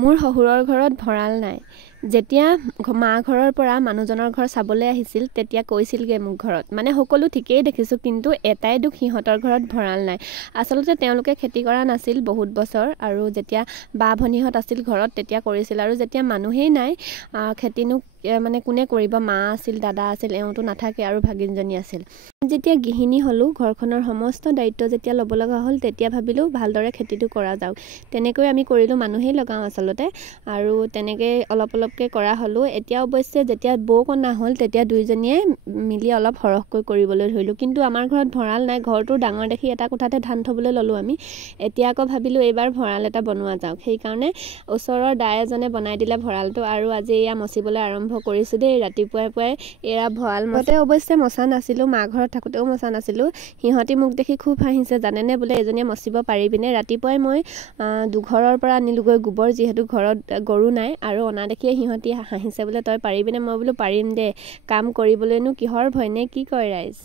মোৰ শহুৰৰ ঘৰত ভঁৰাল নাই। যেতিয়া মা ঘৰৰ পৰা মানুহজনৰ ঘৰ চাবলৈ আহিছিল তেতিয়া কৈছিলগৈ মোক ঘৰত মানে সকলো ঠিকেই দেখিছোঁ, কিন্তু এটাই দুখ সিহঁতৰ ঘৰত ভঁৰাল নাই। আচলতে তেওঁলোকে খেতি কৰা নাছিল বহুত বছৰ, আৰু যেতিয়া বা ভনীহঁত আছিল ঘৰত তেতিয়া কৰিছিল, আৰু যেতিয়া মানুহেই নাই খেতিনো মানে কোনে কৰিব। মা আছিল, দাদা আছিল, এওঁতো নাথাকে, আৰু ভাগিনজনী আছিল। যেতিয়া গৃহিণী হ'লোঁ, ঘৰখনৰ সমস্ত দায়িত্ব যেতিয়া ল'ব লগা হ'ল তেতিয়া ভাবিলোঁ ভালদৰে খেতিটো কৰা যাওক। তেনেকৈ আমি কৰিলোঁ, মানুহেই লগাওঁ আচলতে, আৰু তেনেকৈ অলপ অলপকৈ কৰা হ'লোঁ। এতিয়া অৱশ্যে যেতিয়া বৌ কণা হ'ল তেতিয়া দুইজনীয়ে মিলি অলপ সৰহকৈ কৰিবলৈ ধৰিলোঁ। কিন্তু আমাৰ ঘৰত ভঁৰাল নাই। ঘৰটো ডাঙৰ দেখি এটা কোঠাতে ধান থ'বলৈ ল'লোঁ আমি। এতিয়া আকৌ ভাবিলোঁ এইবাৰ ভঁৰাল এটা বনোৱা যাওক। সেইকাৰণে ওচৰৰ দাই এজনে বনাই দিলে ভঁৰালটো, আৰু আজি এয়া মচিবলৈ আৰম্ভ কৰিছোঁ দেই। ৰাতিপুৱাই পুৱাই এয়া ভঁৰাল মতে অৱশ্যে মচা নাছিলোঁ, মা ঘৰত থাকোঁতেও মচা নাছিলোঁ। সিহঁতি মোক দেখি খুব হাঁহিছে, জানেনে বোলে এজনীয়ে মচিব পাৰিবিনে। ৰাতিপুৱাই মই দুঘৰৰ পৰা আনিলোগৈ গোবৰ, যিহেতু ঘৰত গৰু নাই, আৰু অনা দেখিয়ে সিহঁতি হাঁহিছে বোলে তই পাৰিবিনে। মই বোলো পাৰিম দে, কাম কৰিবলৈনো কিহৰ ভয় নে কি কয় ৰাইজ।